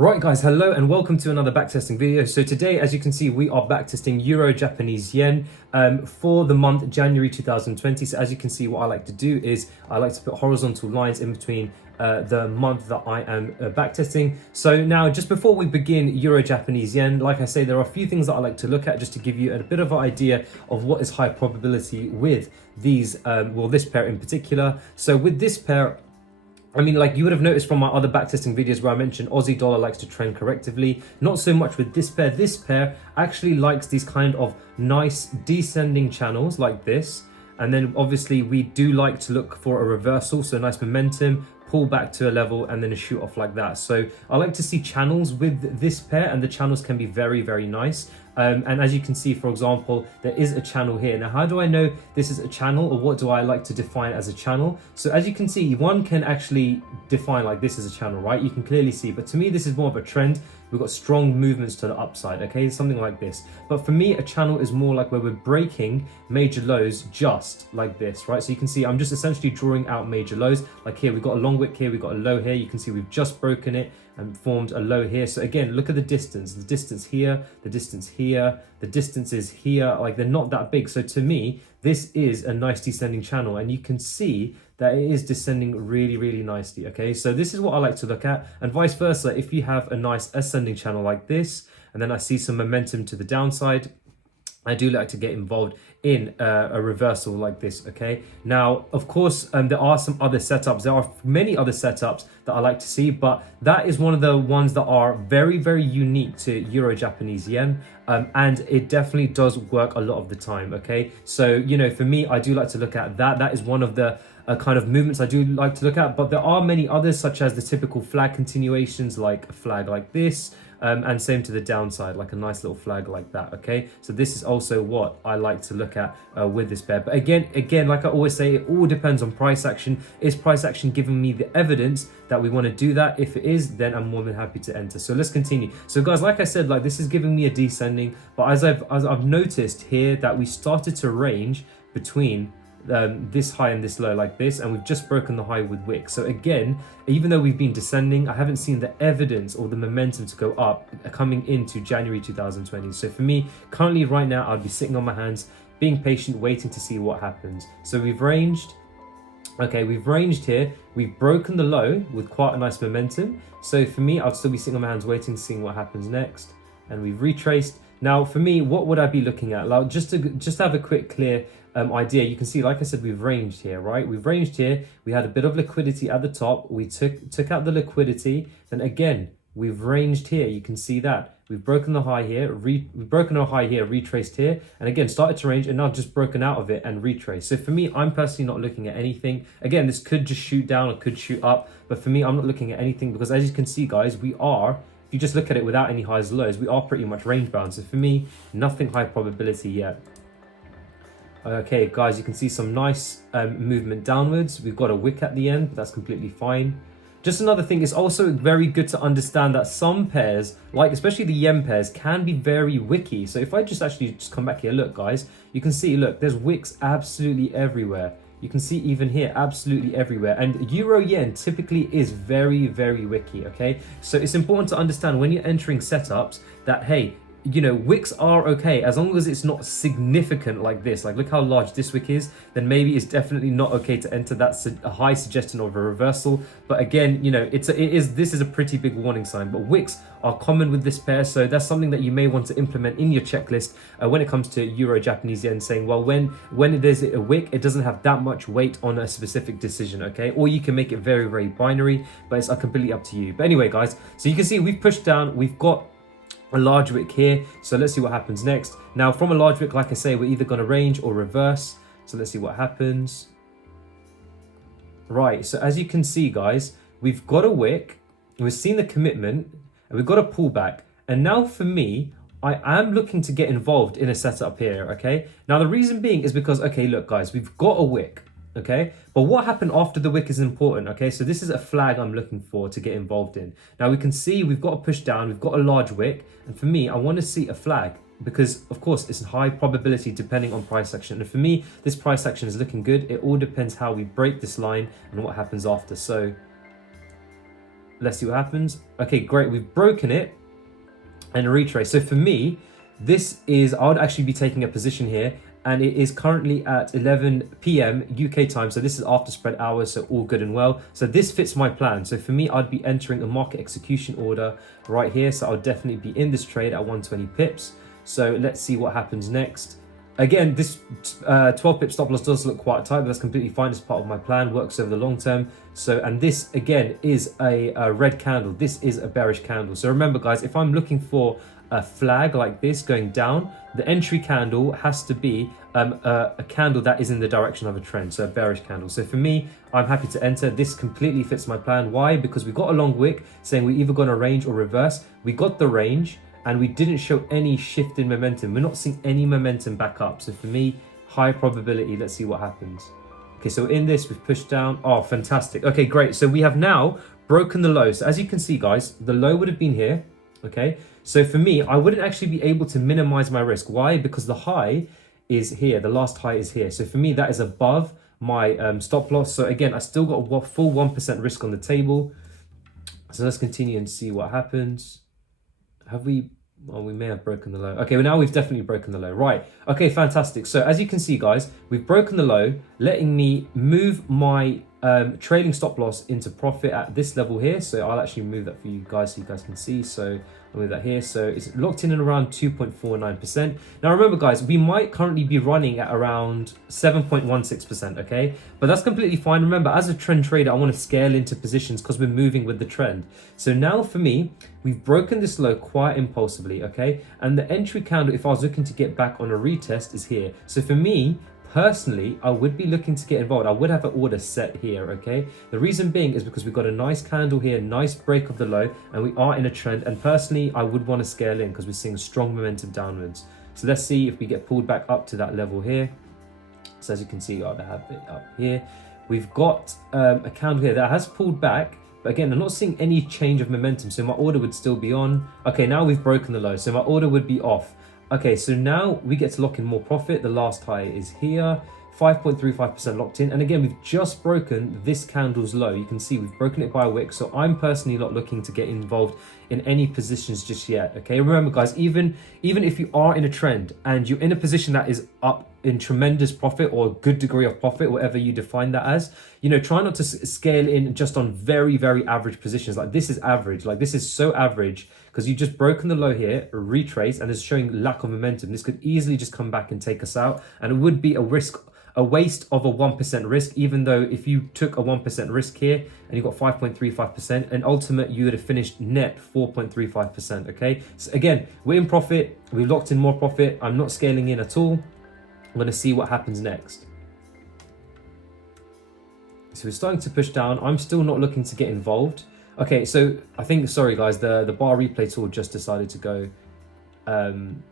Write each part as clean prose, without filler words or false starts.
Right guys, hello and welcome to another backtesting video. So today, as you can see, we are backtesting Euro Japanese yen for the month January 2020. So as you can see, what I like to do is I like to put horizontal lines in between the month that I am backtesting. So now, just before we begin Euro Japanese yen, like I say, there are a few things that I like to look at just to give you a bit of an idea of what is high probability with these, this pair in particular. So with this pair, I mean, like you would have noticed from my other backtesting videos where I mentioned Aussie dollar likes to trend correctively. Not so much with this pair. This pair actually likes these kind of nice descending channels like this. And then obviously we do like to look for a reversal. So nice momentum, pull back to a level and then a shoot off like that. So I like to see channels with this pair, and the channels can be very, very nice. And as you can see, for example, there is a channel here. Now, how do I know this is a channel, or what do I like to define as a channel? So as you can see, one can actually define like this as a channel, right? You can clearly see, but to me, this is more of a trend. We've got strong movements to the upside, okay? Something like this. But for me, a channel is more like where we're breaking major lows just like this, right? So you can see I'm just essentially drawing out major lows. Like here, we've got a long wick here, we've got a low here. You can see we've just broken it and formed a low here. So again, look at the distance here, the distance here, the distance is here, like they're not that big. So to me, this is a nice descending channel, and you can see that it is descending really, really nicely, okay? So this is what I like to look at, and vice versa. If you have a nice ascending channel like this, and then I see some momentum to the downside, I do like to get involved in a reversal like this, okay? Now, of course, there are some other setups. There are many other setups that I like to see, but that is one of the ones that are very, very unique to Euro Japanese yen. And it definitely does work a lot of the time, okay? So, you know, for me, I do like to look at that. That is one of the kind of movements I do like to look at, but there are many others, such as the typical flag continuations, like a flag like this, and same to the downside, like a nice little flag like that, okay? So this is also what I like to look at with this pair. But again, like I always say, it all depends on price action. Is price action giving me the evidence that we want to do that? If it is, then I'm more than happy to enter. So let's continue. So guys, like I said, like this is giving me a descending, but as I've noticed here that we started to range between this high and this low like this, and we've just broken the high with wick. So again, even though we've been descending, I haven't seen the evidence or the momentum to go up coming into January 2020. So for me, currently right now, I'd be sitting on my hands, being patient, waiting to see what happens. So we've ranged. Okay, we've ranged here. We've broken the low with quite a nice momentum. So for me, I'd still be sitting on my hands, waiting, seeing what happens next. And we've retraced. Now, for me, what would I be looking at? Like, just to have a quick, clear idea, you can see, like I said, we've ranged here, right? We've ranged here. We had a bit of liquidity at the top. We took out the liquidity. Then again, we've ranged here. You can see that. We've broken the high here, we've broken our high here, retraced here, and again, started to range, and now just broken out of it and retraced. So for me, I'm personally not looking at anything. Again, this could just shoot down or could shoot up, but for me, I'm not looking at anything because as you can see, guys, we are, if you just look at it without any highs or lows, we are pretty much range bound. So for me, nothing high probability yet. Okay, guys, you can see some nice movement downwards. We've got a wick at the end, but that's completely fine. Just another thing, it's also very good to understand that some pairs, like especially the yen pairs, can be very wicky. So if I just come back here, look, guys, you can see, look, there's wicks absolutely everywhere. You can see even here, absolutely everywhere. And Euro yen typically is very, very wicky, okay? So it's important to understand when you're entering setups that, hey, you know, wicks are okay as long as it's not significant like this. Like, look how large this wick is. Then maybe it's definitely not okay to enter. That's a high suggestion of a reversal. But again, you know, this is a pretty big warning sign. But wicks are common with this pair, so that's something that you may want to implement in your checklist when it comes to Euro Japanese yen. Saying, well, when there's a wick, it doesn't have that much weight on a specific decision, okay? Or you can make it very, very binary, but it's completely up to you. But anyway, guys, so you can see we've pushed down. We've got a large wick here, so let's see what happens next. Now from a large wick, like I say, we're either going to range or reverse, so let's see what happens. Right, so as you can see, guys, we've got a wick, we've seen the commitment, and we've got a pullback. And now for me, I am looking to get involved in a setup here, okay? Now the reason being is because, okay, look, guys, we've got a wick, okay? But what happened after the wick is important, okay? So this is a flag I'm looking for to get involved in. Now we can see we've got a push down, we've got a large wick, and for me, I want to see a flag because, of course, it's a high probability depending on price action. And for me, this price action is looking good. It all depends how we break this line and what happens after. So Let's see what happens. Okay, great. We've broken it and a retrace. So for me, this is, I would actually be taking a position here, and it is currently at 11 p.m. UK time. So this is after spread hours, so all good and well. So this fits my plan. So for me, I'd be entering a market execution order right here. So I'll definitely be in this trade at 120 pips. So let's see what happens next. Again, this 12 pip stop loss does look quite tight, but that's completely fine. It's part of my plan, works over the long term. So, and this again is a red candle. This is a bearish candle. So remember guys, if I'm looking for a flag like this going down, the entry candle has to be a candle that is in the direction of a trend, so a bearish candle. So for me, I'm happy to enter. This completely fits my plan. Why? Because we got a long wick saying we're either going to range or reverse. We got the range, and we didn't show any shift in momentum. We're not seeing any momentum back up. So for me, high probability. Let's see what happens. Okay, so in this, we've pushed down. Oh, fantastic. Okay, great. So we have now broken the low. So as you can see, guys, the low would have been here. Okay, so for me, I wouldn't actually be able to minimize my risk. Why? Because the high is here. The last high is here. So for me, that is above my stop loss. So again, I still got a full 1% risk on the table. So let's continue and see what happens. Have we... Well, we may have broken the low. Okay, well now we've definitely broken the low. Right, okay, fantastic. So as you can see, guys, we've broken the low, letting me move my trailing stop loss into profit at this level here. So I'll actually move that for you guys so you guys can see. So I'll move that here. So it's locked in at around 2.49%. Now remember, guys, we might currently be running at around 7.16%, okay? But that's completely fine. Remember, as a trend trader, I want to scale into positions because we're moving with the trend. So now for me, we've broken this low quite impulsively, okay? And the entry candle, if I was looking to get back on a retest, is here. So for me, personally, I would be looking to get involved. I would have an order set here, okay? The reason being is because we've got a nice candle here, nice break of the low, and we are in a trend. And personally, I would want to scale in because we're seeing strong momentum downwards. So let's see if we get pulled back up to that level here. So as you can see, I have it up here. We've got a candle here that has pulled back. But again, I'm not seeing any change of momentum. So my order would still be on. Okay, now we've broken the low. So my order would be off. Okay, so now we get to lock in more profit. The last high is here, 5.35% locked in. And again, we've just broken this candle's low. You can see we've broken it by a wick. So I'm personally not looking to get involved in any positions just yet. Okay, remember guys, even if you are in a trend and you're in a position that is up in tremendous profit or a good degree of profit, whatever you define that as, you know, try not to scale in just on very, very average positions. Like this is average, like this is so average because you've just broken the low here, retrace, and it's showing lack of momentum. This could easily just come back and take us out, and it would be a waste of a 1% risk, even though if you took a 1% risk here and you got 5.35%, and ultimate you would have finished net 4.35%. Okay, so again, we're in profit, we've locked in more profit. I'm not scaling in at all. I'm going to see what happens next. So we're starting to push down. I'm still not looking to get involved. Okay, so I think, sorry guys, the bar replay tool just decided to go and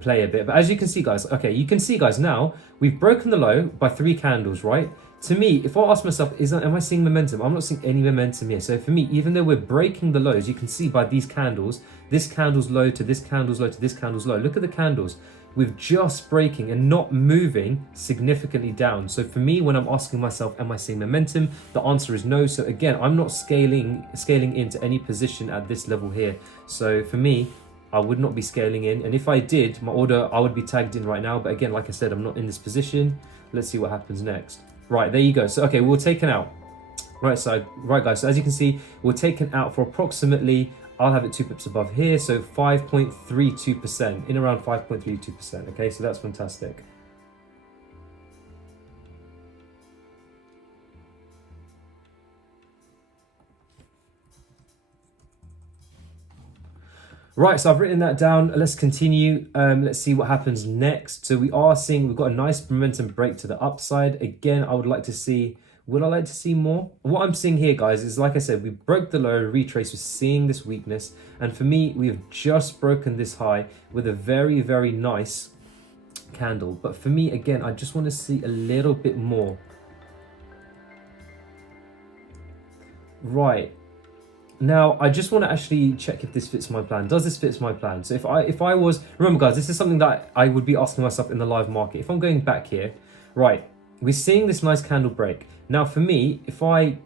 play a bit. But as you can see, guys, okay, you can see, guys, now we've broken the low by 3 candles, right? To me, if I ask myself, am I seeing momentum? I'm not seeing any momentum here. So for me, even though we're breaking the lows, you can see by these candles, this candle's low to this candle's low to this candle's low. Look at the candles. We're just breaking and not moving significantly down. So for me, when I'm asking myself, am I seeing momentum? The answer is no. So again, I'm not scaling into any position at this level here. So for me, I would not be scaling in. And if I did, my order, I would be tagged in right now. But again, like I said, I'm not in this position. Let's see what happens next. Right, there you go. So, okay, we're taken out. Right side, right guys. So as you can see, we're taken out for approximately, I'll have it 2 pips above here, so 5.32%, in around 5.32%, okay, so that's fantastic. Right, so I've written that down. Let's continue. Let's see what happens next. So we are seeing, we've got a nice momentum break to the upside. Again, I would like to see, would I like to see more? What I'm seeing here, guys, is like I said, we broke the low, retrace, we're seeing this weakness. And for me, we have just broken this high with a very, very nice candle. But for me, again, I just want to see a little bit more. Right. Now, I just want to actually check if this fits my plan. Does this fit my plan? So if I was, remember guys, this is something that I would be asking myself in the live market. If I'm going back here, right, we're seeing this nice candle break. Now for me, if I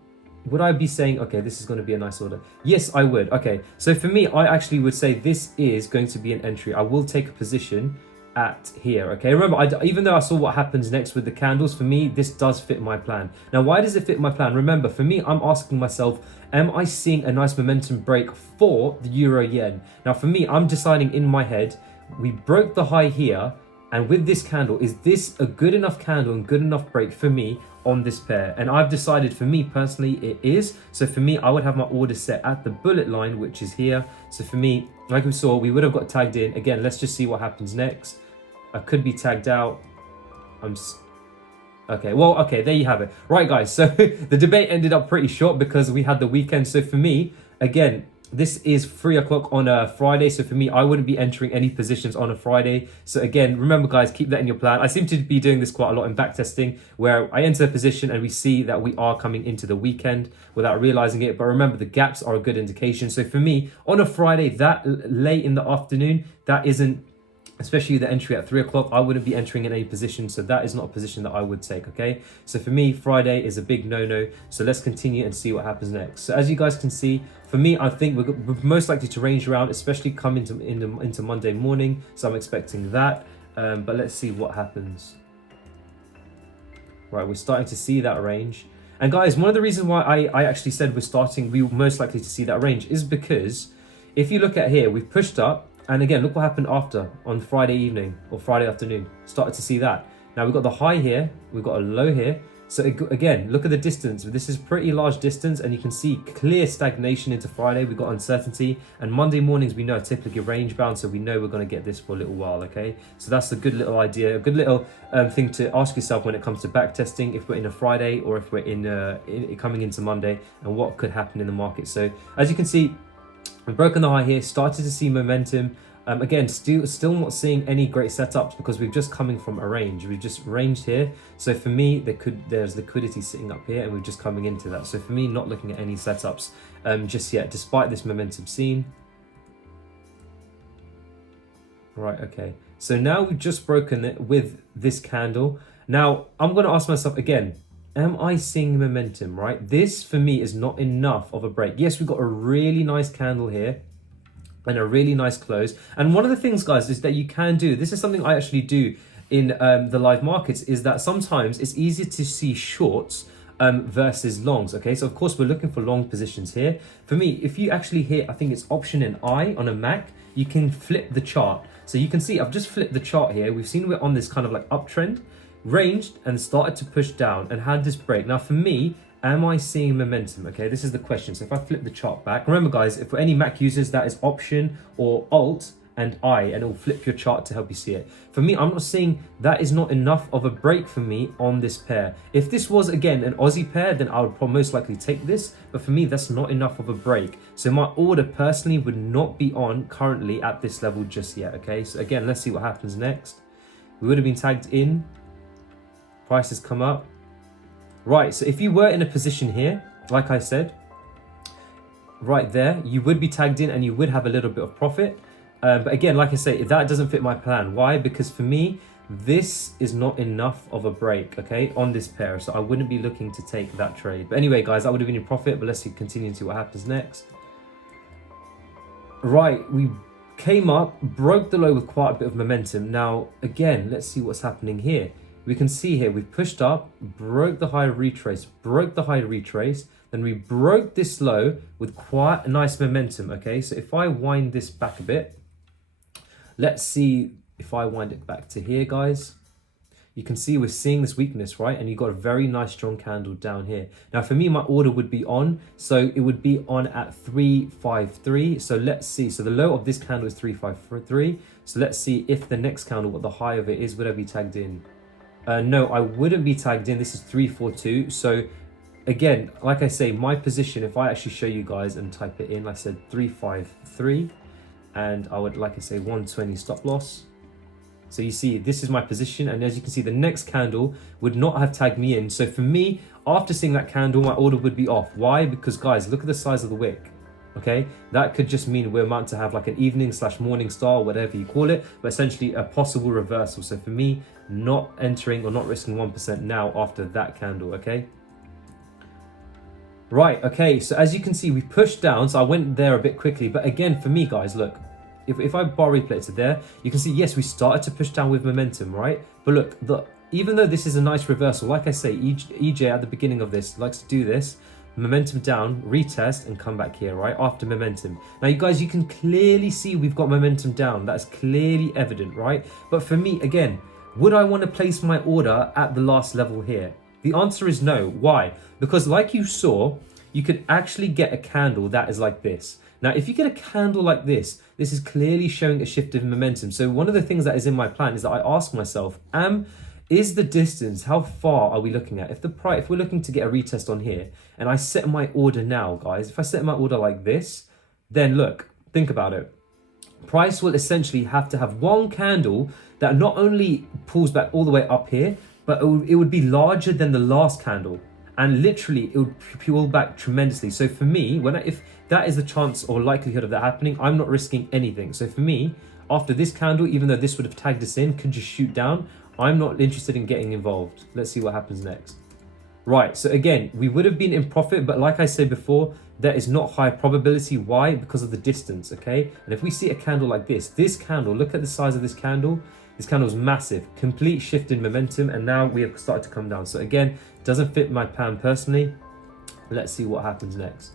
would I be saying, okay, this is going to be a nice order? Yes, I would. Okay, so for me, I actually would say this is going to be an entry. I will take a position at here. Okay, remember, even though I saw what happens next with the candles, for me, this does fit my plan. Now, why does it fit my plan? Remember, for me, I'm asking myself, am I seeing a nice momentum break for the euro yen? Now, for me, I'm deciding in my head, we broke the high here, and with this candle, is this a good enough candle and good enough break for me on this pair? And I've decided, for me personally, it is. So for me, I would have my order set at the bullet line, which is here. So for me, like we saw, we would have got tagged in. Again, let's just see what happens next. I could be tagged out. Okay, well, okay, there you have it. Right, guys, so the debate ended up pretty short because we had the weekend. So for me, again, this is 3 o'clock on a Friday. So for me, I wouldn't be entering any positions on a Friday. So again, remember, guys, keep that in your plan. I seem to be doing this quite a lot in backtesting, where I enter a position and we see that we are coming into the weekend without realizing it. But remember, the gaps are a good indication. So for me, on a Friday, that late in the afternoon, that isn't, especially the entry at 3 o'clock, I wouldn't be entering in any position. So that is not a position that I would take, okay? So for me, Friday is a big no-no. So let's continue and see what happens next. So as you guys can see, for me, I think we're most likely to range around, especially come into Monday morning. So I'm expecting that. But let's see what happens. Right, we're starting to see that range. And guys, one of the reasons why I actually said we're most likely to see that range is because if you look at here, we've pushed up. And again, look what happened after on Friday evening or Friday afternoon. Started to see that. Now we've got the high here, we've got a low here. So again, look at the distance. This is pretty large distance, and you can see clear stagnation into Friday. We've got uncertainty, and Monday mornings we know are typically range bound, so we know we're going to get this for a little while. Okay, so that's a good little idea, a good little thing to ask yourself when it comes to back testing. If we're in a Friday or if we're coming into Monday, and what could happen in the market. So as you can see, we've broken the high here, started to see momentum. Again, still not seeing any great setups because we've just coming from a range. We've just ranged here. So for me, there's liquidity sitting up here and we're just coming into that. So for me, not looking at any setups just yet, despite this momentum seen. Right, okay. So now we've just broken it with this candle. Now, I'm going to ask myself again, am I seeing momentum, right? This, for me, is not enough of a break. Yes, we've got a really nice candle here and a really nice close. And one of the things, guys, is that you can do, this is something I actually do in the live markets, is that sometimes it's easier to see shorts versus longs, okay? So, of course, we're looking for long positions here. For me, if you actually hit, I think it's Option and I on a Mac, you can flip the chart. So you can see I've just flipped the chart here. We've seen we're on this kind of like uptrend, ranged and started to push down and had this break. Now for me, am I seeing momentum? Okay, this is the question. So if I flip the chart back, remember guys, if for any Mac users, that is Option or Alt and I, and it will flip your chart to help you see it. For me, I'm not seeing that is not enough of a break for me on this pair. If this was again an Aussie pair, then I would most likely take this, but for me, that's not enough of a break. So my order personally would not be on currently at this level just yet, okay? So again, let's see what happens next. We would have been tagged in. Prices come up. Right, so if you were in a position here, like I said, right there, you would be tagged in and you would have a little bit of profit. But again, like I say, that doesn't fit my plan. Why? Because for me, this is not enough of a break, okay, on this pair. So I wouldn't be looking to take that trade. But anyway, guys, that would have been in profit. But let's continue and see what happens next. Right, we came up, broke the low with quite a bit of momentum. Now, again, let's see what's happening here. We can see here, we've pushed up, broke the high retrace, then we broke this low with quite a nice momentum, okay? So if I wind this back a bit, let's see if I wind it back to here, guys. You can see we're seeing this weakness, right? And you've got a very nice strong candle down here. Now, for me, my order would be on. So it would be on at 353. So let's see. So the low of this candle is 353. So let's see if the next candle, what the high of it is, would I be tagged in? No, I wouldn't be tagged in. This is 342. So again, like I say, my position, if I actually show you guys and type it in, like I said 353, and I would, like I say, 120 stop loss. So you see, this is my position. And as you can see, the next candle would not have tagged me in. So for me, after seeing that candle, my order would be off. Why? Because guys, look at the size of the wick. Okay, that could just mean we're meant to have like an evening/morning star, whatever you call it, but essentially a possible reversal. So for me, not entering or not risking 1% now after that candle, okay? Right, okay, so as you can see, we pushed down, so I went there a bit quickly, but again, for me, guys, look, if I bar replay to there, you can see, yes, we started to push down with momentum, right? But look, even though this is a nice reversal, like I say, EJ at the beginning of this likes to do this, momentum down, retest, and come back here, right, after momentum. Now, you guys, you can clearly see we've got momentum down. That's clearly evident, right? But for me, again, would I want to place my order at the last level here? The answer is no. Why? Because like you saw, you could actually get a candle that is like this. Now, if you get a candle like this is clearly showing a shift of momentum. So one of the things that is in my plan is that I ask myself, is the distance, how far are we looking at? If we're looking to get a retest on here, and I set my order now, guys, if I set my order like this, then look, think about it. Price will essentially have to have one candle that not only pulls back all the way up here, but it would be larger than the last candle. And literally, it would pull back tremendously. So for me, if that is the chance or likelihood of that happening, I'm not risking anything. So for me, after this candle, even though this would have tagged us in, could just shoot down, I'm not interested in getting involved. Let's see what happens next. Right, so again, we would have been in profit, but like I said before, that is not high probability. Why? Because of the distance, okay? And if we see a candle like this candle, look at the size of this candle. This candle is massive, complete shift in momentum, and now we have started to come down. So again, doesn't fit my plan personally. Let's see what happens next.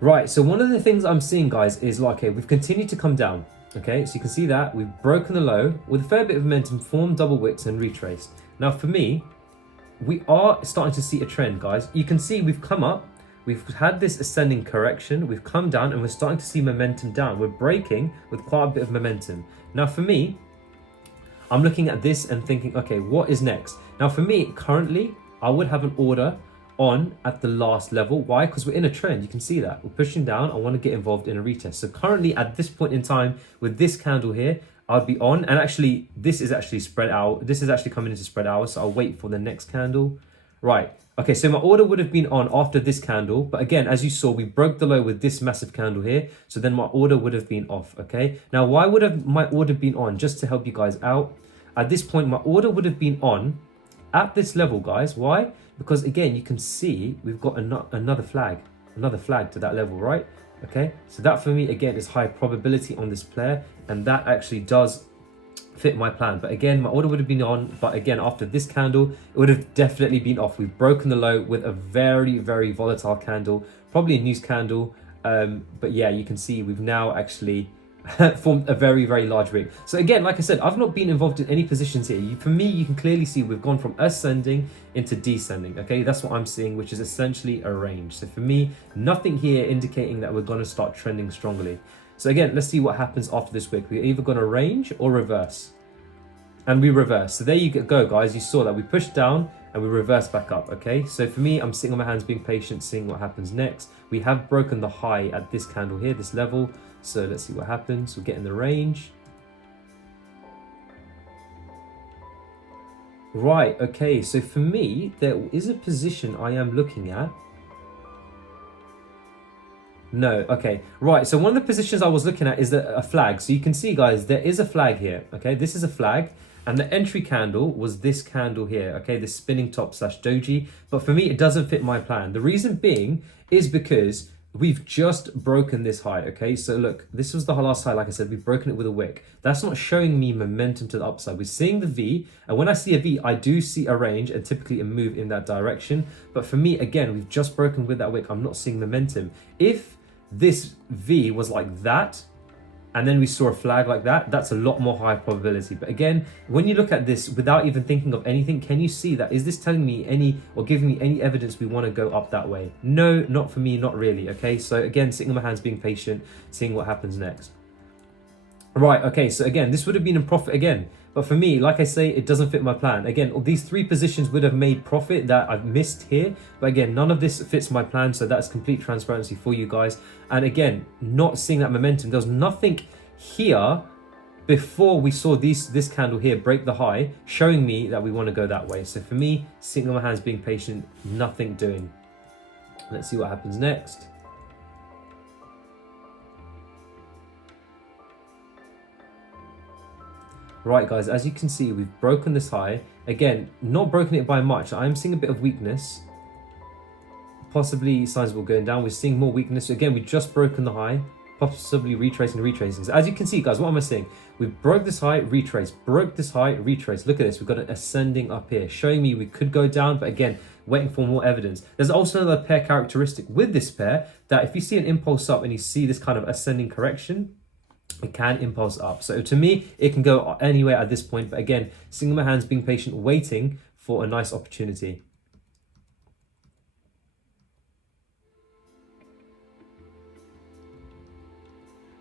Right, so one of the things I'm seeing, guys, is like, okay, we've continued to come down. Okay, so you can see that we've broken the low with a fair bit of momentum, formed double wicks and retraced. Now for me, we are starting to see a trend, guys. You can see we've come up, we've had this ascending correction, we've come down, and we're starting to see momentum down. We're breaking with quite a bit of momentum. Now for me, I'm looking at this and thinking, okay, what is next? Now for me, currently, I would have an order on at the last level. Why? Because we're in a trend. You can see that we're pushing down. I want to get involved in a retest. So currently at this point in time with this candle here, I'd be on, and actually this is actually spread out. This is actually coming into spread hours. So I'll wait for the next candle. Right. Okay. So my order would have been on after this candle. But again, as you saw, we broke the low with this massive candle here. So then my order would have been off. Okay. Now, why would have my order been on? Just to help you guys out. At this point, my order would have been on at this level, guys. Why? Because again, you can see we've got another flag to that level, right? Okay, so that for me, again, is high probability on this player, and that actually does fit my plan. But again, my order would have been on, but again, after this candle, it would have definitely been off. We've broken the low with a very, very volatile candle, probably a news candle. But yeah, you can see we've now actually formed a very, very large wick. So again, like I said, I've not been involved in any positions here. For me, you can clearly see we've gone from ascending into descending. Okay, that's what I'm seeing, which is essentially a range. So for me, nothing here indicating that we're going to start trending strongly. So again, let's see what happens after this wick. We're either going to range or reverse. And we reverse. So there you go, guys. You saw that we pushed down and we reverse back up. Okay, so for me, I'm sitting on my hands being patient, seeing what happens next. We have broken the high at this candle here, this level. So let's see what happens. We'll get in the range. Right, okay, so for me, there is a position I am looking at. No, okay, right, so one of the positions I was looking at is a flag. So you can see, guys, there is a flag here, okay? This is a flag, and the entry candle was this candle here, okay? The spinning top slash doji. But for me, it doesn't fit my plan. The reason being is because we've just broken this high, okay? So look, this was the last high, like I said, we've broken it with a wick. That's not showing me momentum to the upside. We're seeing the V, and when I see a V, I do see a range and typically a move in that direction. But for me, again, we've just broken with that wick. I'm not seeing momentum. If this V was like that, and then we saw a flag like that, that's a lot more high probability. But again, when you look at this without even thinking of anything, can you see that? Is this telling me any or giving me any evidence we want to go up that way? No, not for me, not really, okay? So again, sitting on my hands, being patient, seeing what happens next. Right, okay, so again, this would have been in profit again. But for me, like I say, it doesn't fit my plan. Again, these three positions would have made profit that I've missed here. But again, none of this fits my plan. So that's complete transparency for you guys. And again, not seeing that momentum. There was nothing here before we saw this candle here break the high, showing me that we want to go that way. So for me, sitting on my hands, being patient, nothing doing. Let's see what happens next. Right, guys, as you can see, we've broken this high. Again, not broken it by much. I'm seeing a bit of weakness. Possibly signs of going down. We're seeing more weakness. Again, we've just broken the high. Possibly retracing. So as you can see, guys, what am I saying? We broke this high, retrace. Broke this high, retrace. Look at this. We've got an ascending up here, showing me we could go down, but again, waiting for more evidence. There's also another pair characteristic with this pair that if you see an impulse up and you see this kind of ascending correction, it can impulse up. So to me, it can go anywhere at this point. But again, seeing my hands, being patient, waiting for a nice opportunity.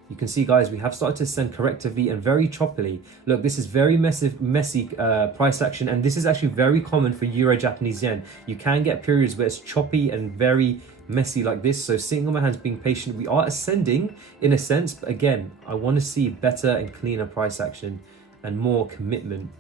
You can see, guys, we have started to ascend correctively and very choppily. Look, this is very messy price action, and this is actually very common for Euro Japanese yen. You can get periods where it's choppy and very messy like this. So sitting on my hands, being patient, we are ascending in a sense, but again, I want to see better and cleaner price action and more commitment.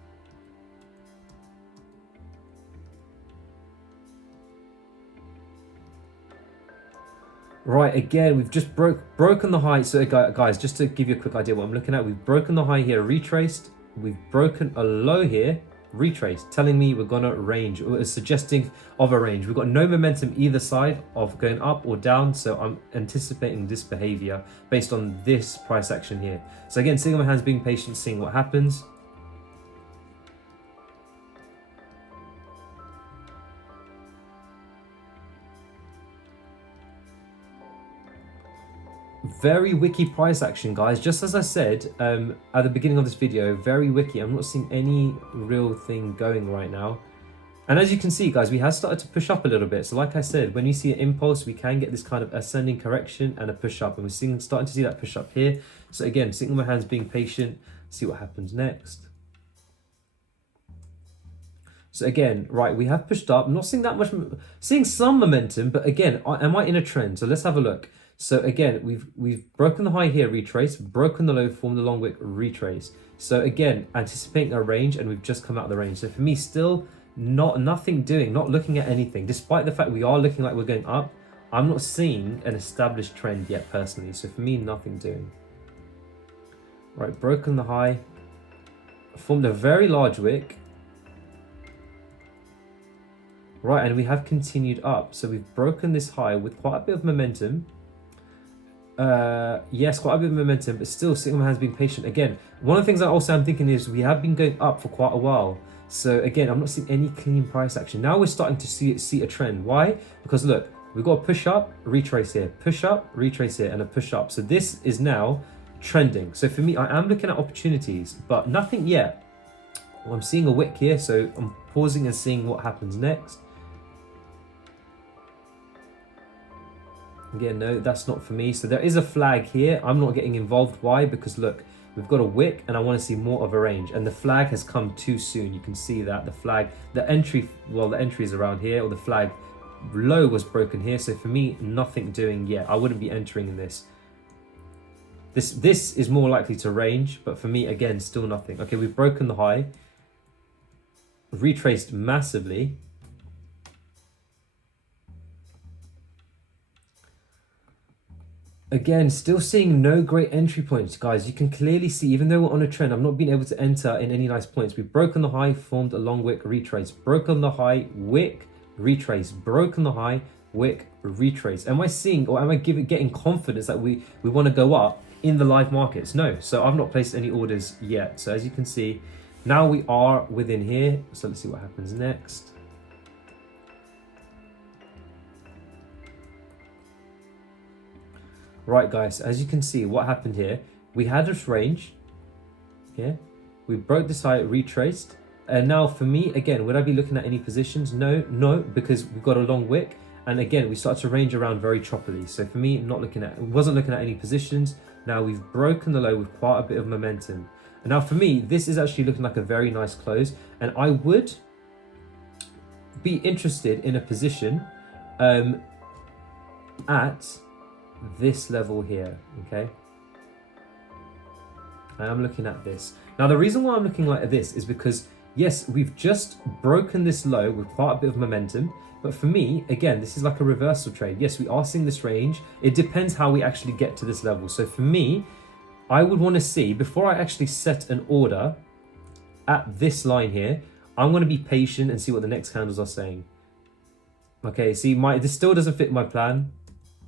Right, again, we've just broken the high. So guys, just to give you a quick idea what I'm looking at, we've broken the high here, retraced. We've broken a low here, retraced, telling me we're gonna range, or suggesting of a range. We've got no momentum either side of going up or down, so I'm anticipating this behavior based on this price action here. So again, sitting on my hands, being patient, seeing what happens. Very wicky price action, guys. Just as I said at the beginning of this video, very wicky. I'm not seeing any real thing going right now. And as you can see, guys, we have started to push up a little bit. So like I said, when you see an impulse, we can get this kind of ascending correction and a push up. And we're starting to see that push up here. So again, sitting on my hands, being patient, see what happens next. So again, right, we have pushed up. I'm not seeing that much, seeing some momentum, but again, am I in a trend? So let's have a look. So again, we've broken the high here, retrace, broken the low, formed the long wick, retrace. So again, anticipating a range, and we've just come out of the range. So for me, still nothing doing, not looking at anything. Despite the fact we are looking like we're going up, I'm not seeing an established trend yet personally. So for me, nothing doing. Right, broken the high, formed a very large wick. Right, and we have continued up. So we've broken this high with quite a bit of momentum. Yes, quite a bit of momentum, but still sitting on my hands, being patient. Again, one of the things that also I'm thinking is we have been going up for quite a while. So again, I'm not seeing any clean price action. Now we're starting to see a trend. Why? Because look, we've got a push up, retrace here, push up, retrace here, and a push up. So this is now trending. So for me, I am looking at opportunities, but nothing yet. Well, I'm seeing a wick here, so I'm pausing and seeing what happens next. Again, no, that's not for me. So there is a flag here. I'm not getting involved. Why? Because look, we've got a wick and I want to see more of a range. And the flag has come too soon. You can see that the flag, the entry is around here, or the flag low was broken here. So for me, nothing doing yet. I wouldn't be entering in this. This is more likely to range, but for me, again, still nothing. Okay, we've broken the high, retraced massively. Again, still seeing no great entry points, guys. You can clearly see, even though we're on a trend, I'm not being able to enter in any nice points. We've broken the high, formed a long wick, retrace. Broken the high, wick, retrace. Broken the high, wick, retrace. Am I seeing, or am I getting confidence that we want to go up in the live markets? No. So I've not placed any orders yet. So as you can see, now we are within here. So let's see what happens next. Right, guys, as you can see, what happened here, we had this range here, we broke this high, retraced, and now for me, again, would I be looking at any positions? No, because we've got a long wick, and again, we start to range around very choppily. So for me, wasn't looking at any positions. Now we've broken the low with quite a bit of momentum. And now for me, this is actually looking like a very nice close, and I would be interested in a position at this level here. Okay, I am looking at this. Now the reason why I'm looking like this is because yes, we've just broken this low with quite a bit of momentum, but for me, again, this is like a reversal trade. Yes, we are seeing this range. It depends how we actually get to this level. So for me, I would want to see, before I actually set an order, at this line here, I'm going to be patient and see what the next candles are saying. Okay, see, this still doesn't fit my plan,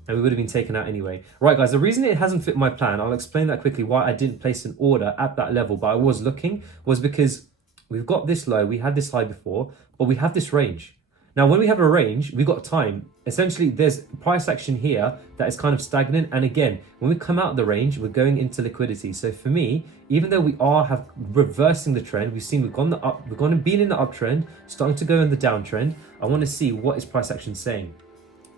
and we would have been taken out anyway. Right, guys, the reason it hasn't fit my plan, I'll explain that quickly, why I didn't place an order at that level, but I was looking, was because we've got this low, we had this high before, but we have this range. Now, when we have a range, we've got time. Essentially, there's price action here that is kind of stagnant. And again, when we come out of the range, we're going into liquidity. So for me, even though we have reversing the trend, we've seen we've been in the uptrend, starting to go in the downtrend. I want to see what is price action saying.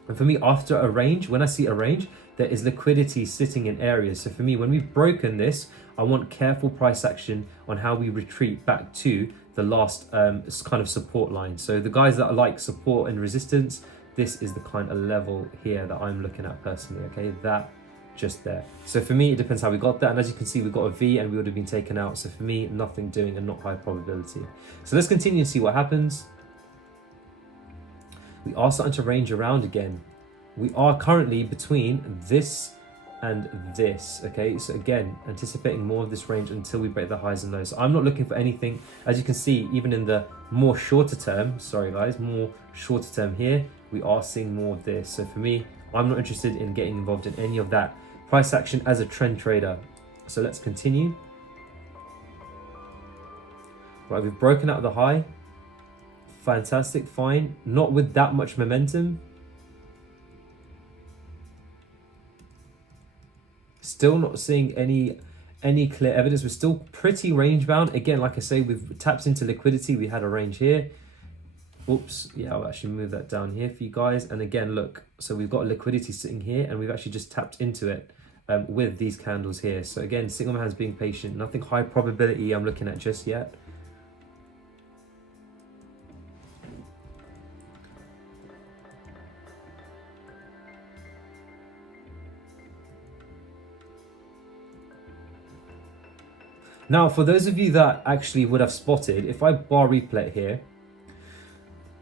And for me, after a range, when I see a range, there is liquidity sitting in areas. So for me, when we've broken this, I want careful price action on how we retreat back to the last kind of support line. So the guys that like support and resistance, this is the kind of level here that I'm looking at personally, okay? That just there. So for me, it depends how we got that. And as you can see, we got a V and we would have been taken out. So for me, nothing doing and not high probability. So let's continue and see what happens. We are starting to range around again. We are currently between this and this, okay? So again, anticipating more of this range until we break the highs and lows. So I'm not looking for anything, as you can see, even in the more shorter term, sorry guys, more shorter term here, we are seeing more of this. So for me, I'm not interested in getting involved in any of that price action as a trend trader. So let's continue. Right, we've broken out the high. Fantastic, fine. Not with that much momentum. Still not seeing any clear evidence. We're still pretty range bound. Again, like I say, we've tapped into liquidity. We had a range here. Oops, yeah, I'll actually move that down here for you guys. And again, look, so we've got liquidity sitting here and we've actually just tapped into it with these candles here. So again, signal man's being patient. Nothing high probability I'm looking at just yet. Now, for those of you that actually would have spotted, if I bar replay here,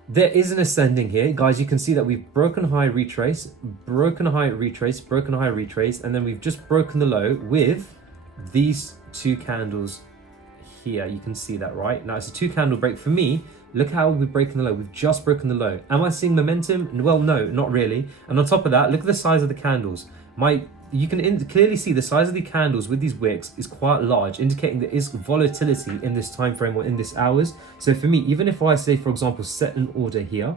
there is an ascending here. Guys, you can see that we've broken high, retrace, broken high, retrace, broken high, retrace, and then we've just broken the low with these two candles here. You can see that, right? Now, it's a two candle break. For me, look how we're breaking the low. We've just broken the low. Am I seeing momentum? Well, no, not really. And on top of that, look at the size of the candles. You can clearly see the size of the candles with these wicks is quite large, indicating there is volatility in this time frame or in this hours. So for me, even if I say, for example, set an order here,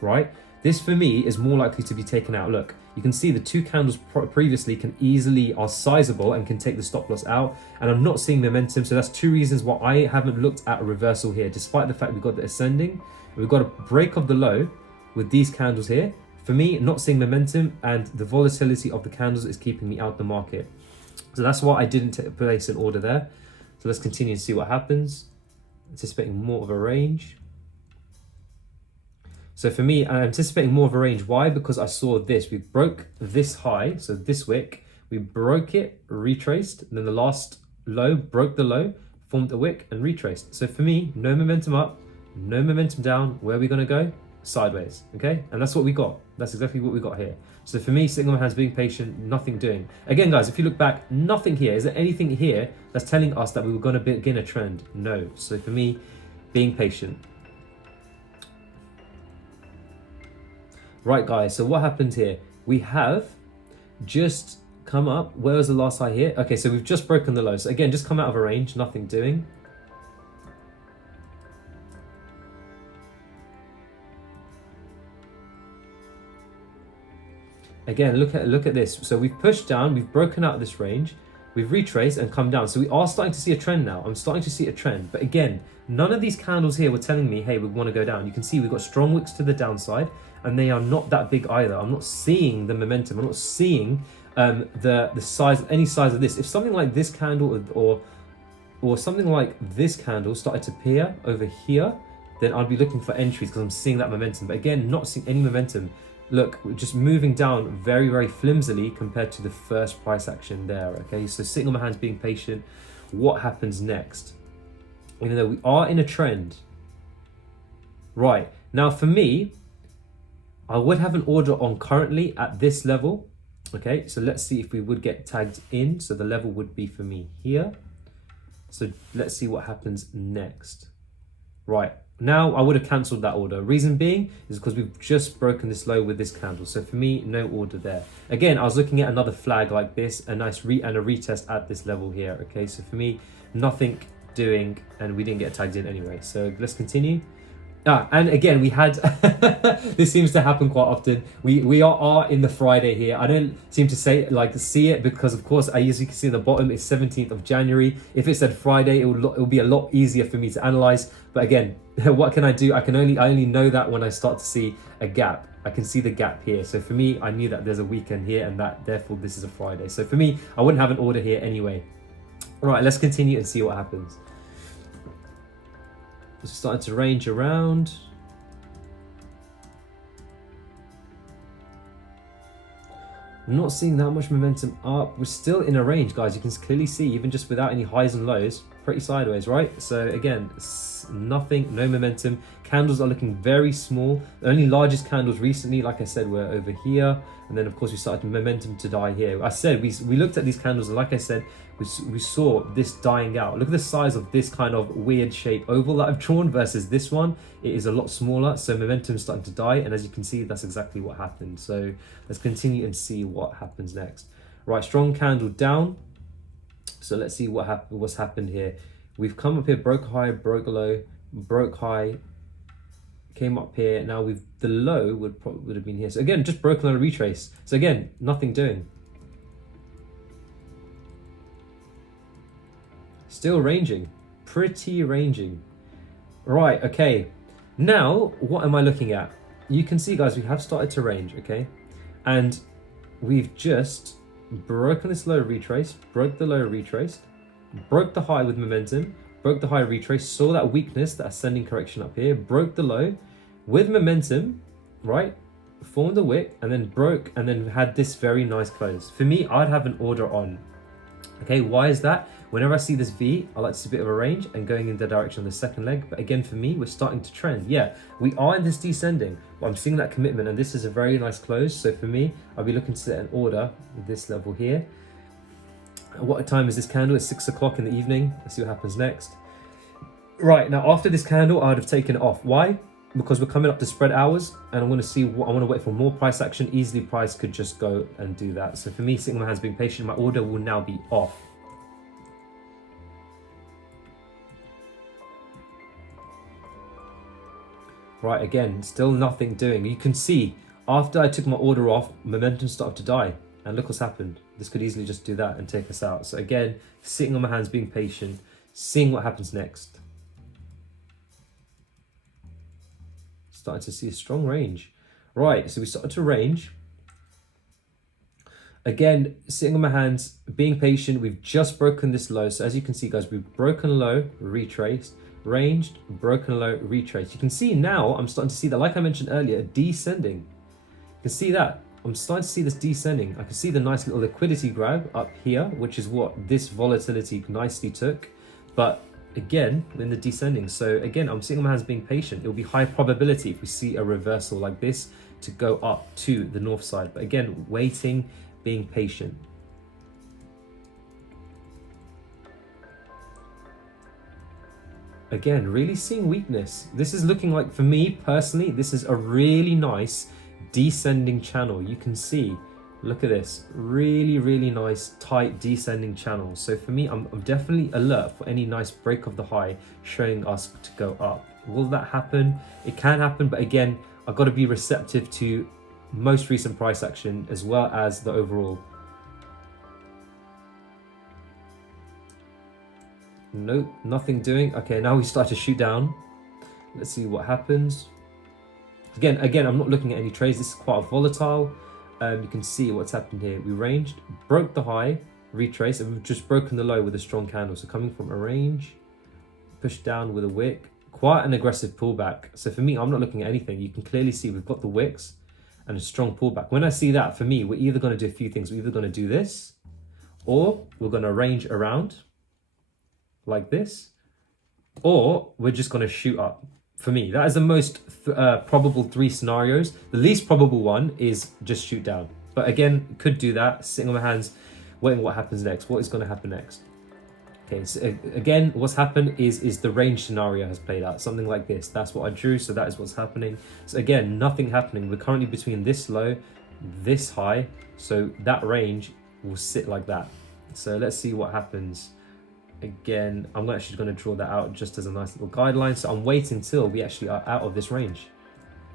right? This for me is more likely to be taken out. Look, you can see the two candles previously are sizable and can take the stop loss out. And I'm not seeing momentum. So that's two reasons why I haven't looked at a reversal here, despite the fact we've got the ascending. We've got a break of the low with these candles here. For me, not seeing momentum and the volatility of the candles is keeping me out the market. So that's why I didn't place an order there. So let's continue and see what happens. Anticipating more of a range. So for me, I'm anticipating more of a range. Why? Because I saw this. We broke this high, so this wick. We broke it, retraced, and then the last low broke the low, formed a wick and retraced. So for me, no momentum up, no momentum down. Where are we going to go? Sideways, okay? And that's what we got. That's exactly what we got here. So for me, signal man's being patient, nothing doing. Again, guys, if you look back, nothing here. Is there anything here that's telling us that we were going to begin a trend? No. So for me, being patient. Right, guys, so what happened here? We have just come up. Where was the last high here? Okay, so we've just broken the low. So again, just come out of a range, nothing doing. Again, look at this. So we've pushed down, we've broken out this range, we've retraced and come down. So we are starting to see a trend now. I'm starting to see a trend. But again, none of these candles here were telling me, hey, we want to go down. You can see we've got strong wicks to the downside and they are not that big either. I'm not seeing the momentum. I'm not seeing the size, any size of this. If something like this candle or something like this candle started to appear over here, then I'd be looking for entries because I'm seeing that momentum. But again, not seeing any momentum. Look, we're just moving down very, very flimsily compared to the first price action there, okay? So sitting on my hands, being patient. What happens next? Even though we are in a trend. Right, now for me, I would have an order on currently at this level, okay? So let's see if we would get tagged in. So the level would be for me here. So let's see what happens next. Right, now I would have cancelled that order. Reason being is because we've just broken this low with this candle. So for me, no order there. Again, I was looking at another flag like this, a nice and a retest at this level here. Okay, so for me, nothing doing, and we didn't get tagged in anyway. So let's continue. And again, we had, this seems to happen quite often. We are in the Friday here. I don't seem to see it because of course, as you can see in the bottom, it's 17th of January. If it said Friday, it will be a lot easier for me to analyze. But again, what can I do? I only know that when I start to see a gap. I can see the gap here. So for me, I knew that there's a weekend here and that therefore this is a Friday. So for me, I wouldn't have an order here anyway. All right, let's continue and see what happens. It's starting to range around. I'm not seeing that much momentum up. We're still in a range, guys. You can clearly see, even just without any highs and lows, pretty sideways, right? So again, nothing, no momentum. Candles are looking very small. The only largest candles recently, like I said, were over here. And then of course we started momentum to die here. I said, we looked at these candles and like I said, we saw this dying out. Look at the size of this kind of weird shape oval that I've drawn versus this one. It is a lot smaller, so momentum is starting to die. And as you can see, that's exactly what happened. So let's continue and see what happens next. Right, strong candle down. So let's see what's happened here. We've come up here, broke high, broke low, broke high, came up here. Now the low would have been here. So again, just broken on a retrace. So again, nothing doing. Still ranging, pretty ranging. Right, okay. Now, what am I looking at? You can see, guys, we have started to range, okay? And we've just broken this low retrace, broke the low retraced, broke the high with momentum, broke the high retrace, saw that weakness, that ascending correction up here, broke the low with momentum, right? Formed a wick and then broke and then had this very nice close. For me, I'd have an order on. Okay, why is that? Whenever I see this V, I like to see a bit of a range and going in the direction of the second leg. But again, for me, we're starting to trend. Yeah, we are in this descending, but I'm seeing that commitment and this is a very nice close. So for me, I'll be looking to set an order at this level here. What time is this candle? It's 6 o'clock in the evening. Let's see what happens next. Right, now after this candle, I'd have taken it off. Why? Because we're coming up to spread hours and I want to see what I want to wait for more price action. Easily price could just go and do that. So for me, sitting on my hands, being patient, my order will now be off. Right, again, still nothing doing. You can see after I took my order off, momentum started to die. And look what's happened. This could easily just do that and take us out. So again, sitting on my hands, being patient, seeing what happens next. Starting to see a strong range. Right, so we started to range. Again, sitting on my hands, being patient. We've just broken this low. So as you can see, guys, we've broken low, retraced, ranged, broken low, retraced. You can see now, I'm starting to see that, like I mentioned earlier, descending. You can see that. I'm starting to see this descending. I can see the nice little liquidity grab up here, which is what this volatility nicely took. But again, in the descending. So again, I'm sitting on my hands being patient. It will be high probability if we see a reversal like this to go up to the north side. But again, waiting, being patient. Again, really seeing weakness. This is looking like, for me personally, this is a really nice descending channel. You can see, look at this, really nice tight descending channel. So for me, I'm definitely alert for any nice break of the high showing us to go up. Will that happen? It can happen, but again, I've got to be receptive to most recent price action as well as the overall. Nope, nothing doing. Okay, now we start to shoot down. Let's see what happens. Again, I'm not looking at any trades. This is quite volatile. You can see what's happened here. We ranged, broke the high, retraced, and we've just broken the low with a strong candle. So coming from a range, pushed down with a wick, quite an aggressive pullback. So for me, I'm not looking at anything. You can clearly see we've got the wicks and a strong pullback. When I see that, for me, we're either going to do a few things. We're either going to do this, or we're going to range around like this, or we're just going to shoot up. For me, that is the most probable three scenarios. The least probable one is just shoot down. But again, could do that, sitting on my hands, waiting what happens next. What is going to happen next? Okay, so again, what's happened is the range scenario has played out, something like this. That's what I drew, so that is what's happening. So again, nothing happening. We're currently between this low, this high, so that range will sit like that. So let's see what happens. Again, I'm actually going to draw that out just as a nice little guideline. So I'm waiting till we actually are out of this range.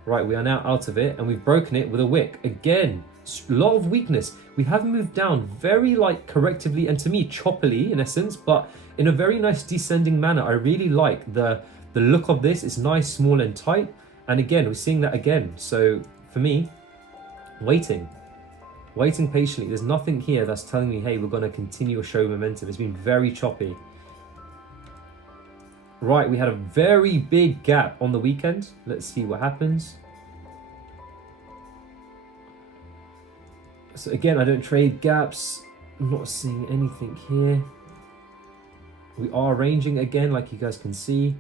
Right, we are now out of it, and we've broken it with a wick. Again, a lot of weakness. We have moved down very like correctively and to me choppily in essence, but in a very nice descending manner. I really like the look of this. It's nice, small and tight. And again, we're seeing that again. So for me, waiting patiently. There's nothing here that's telling me, hey, we're going to continue to show momentum. It's been very choppy. Right, we had a very big gap on the weekend. Let's see what happens. So again, I don't trade gaps. I'm not seeing anything here. We are ranging again, like you guys can see.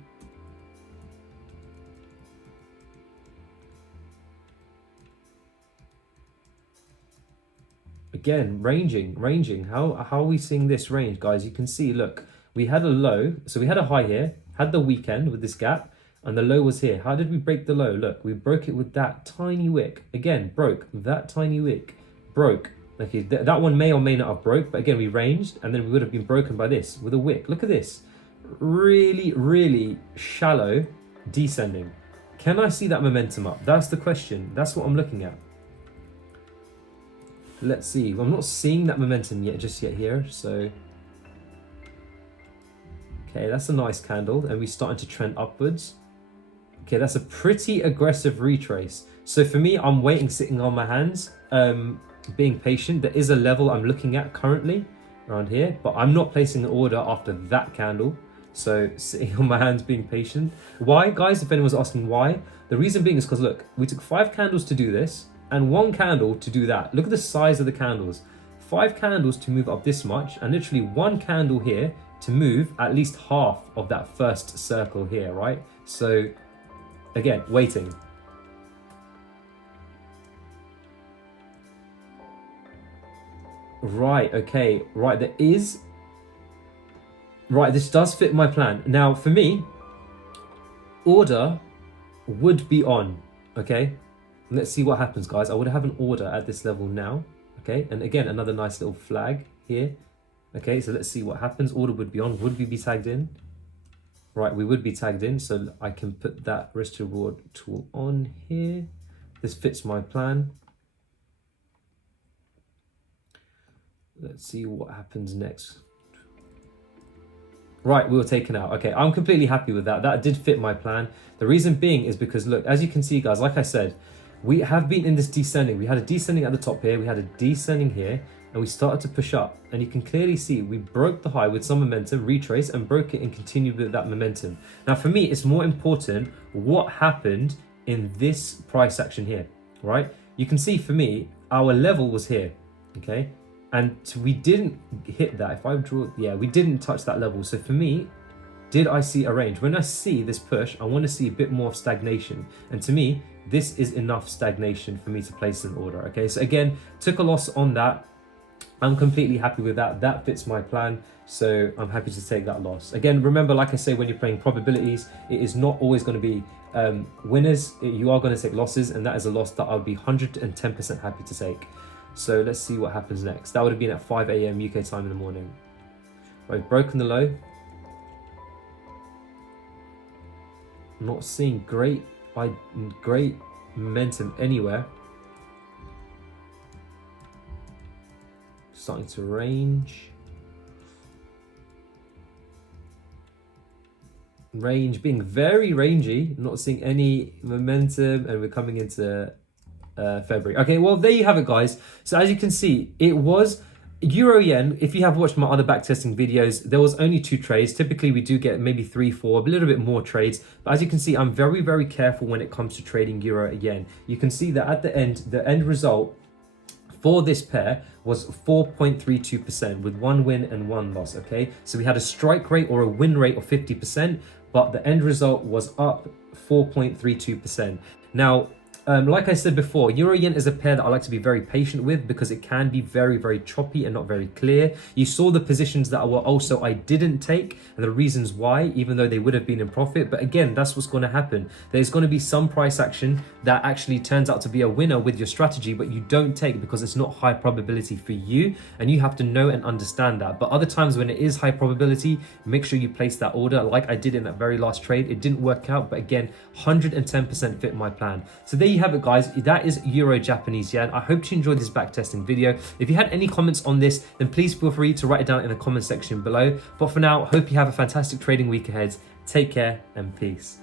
Again, ranging. How are we seeing this range, guys? You can see, look, we had a low, so we had a high here, had the weekend with this gap, and the low was here. How did we break the low? Look, we broke it with that tiny wick. Again, broke that tiny wick. Broke. Okay, that one may or may not have broke, but again, we ranged, and then we would have been broken by this with a wick. Look at this. Really, really shallow descending. Can I see that momentum up? That's the question. That's what I'm looking at. Let's see. I'm not seeing that momentum just yet here, so... Okay, that's a nice candle, and we're starting to trend upwards. Okay, that's a pretty aggressive retrace. So for me, I'm waiting, sitting on my hands, being patient. There is a level I'm looking at currently around here, but I'm not placing an order after that candle. So sitting on my hands, being patient. Why, guys? If anyone's asking why, the reason being is because look, we took 5 candles to do this and 1 candle to do that. Look at the size of the candles. 5 candles to move up this much, and literally 1 candle here to move at least half of that first circle here, right? So again, waiting. Right, okay, right, there is... Right, this does fit my plan. Now, for me, order would be on, okay? Let's see what happens, guys. I would have an order at this level now, okay? And again, another nice little flag here. Okay, so let's see what happens. Order would be on. Would we be tagged in? Right, we would be tagged in, so I can put that risk to reward tool on here. This fits my plan. Let's see what happens next. Right, we were taken out. Okay, I'm completely happy with that. That did fit my plan. The reason being is because, look, as you can see, guys, like I said, we have been in this descending. We had a descending at the top here. We had a descending here. And we started to push up. And you can clearly see we broke the high with some momentum, retraced, and broke it and continued with that momentum. Now, for me, it's more important what happened in this price action here, right? You can see, for me, our level was here, okay? And we didn't hit that. If I draw, yeah, we didn't touch that level. So for me, did I see a range? When I see this push, I want to see a bit more stagnation. And to me, this is enough stagnation for me to place an order, okay? So again, took a loss on that. I'm completely happy with that. That fits my plan. So I'm happy to take that loss. Again, remember, like I say, when you're playing probabilities, it is not always going to be winners. You are going to take losses, and that is a loss that I'll be 110% happy to take. So let's see what happens next. That would have been at 5 a.m. UK time in the morning. Right, broken the low. Not seeing great momentum anywhere. Starting to range. Range being very rangy, not seeing any momentum, and we're coming into February. Okay, well, there you have it, guys. So as you can see, it was Euro Yen. If you have watched my other backtesting videos, there was only 2 trades. Typically, we do get maybe 3, 4, a little bit more trades. But as you can see, I'm very, very careful when it comes to trading Euro Yen. You can see that at the end result for this pair was 4.32% with 1 win and 1 loss, okay? So we had a strike rate or a win rate of 50%, but the end result was up 4.32%. Now, Like I said before, Euro Yen is a pair that I like to be very patient with because it can be very, very choppy and not very clear. You saw the positions that I didn't take and the reasons why, even though they would have been in profit. But again, that's what's going to happen. There's going to be some price action that actually turns out to be a winner with your strategy, but you don't take because it's not high probability for you, and you have to know and understand that. But other times when it is high probability, make sure you place that order like I did in that very last trade. It didn't work out, but again, 110% fit my plan. So there you have it, guys. That is Euro Japanese Yen. I hope you enjoyed this backtesting video. If you had any comments on this, then please feel free to write it down in the comment section below. But for now, hope you have a fantastic trading week ahead. Take care and peace.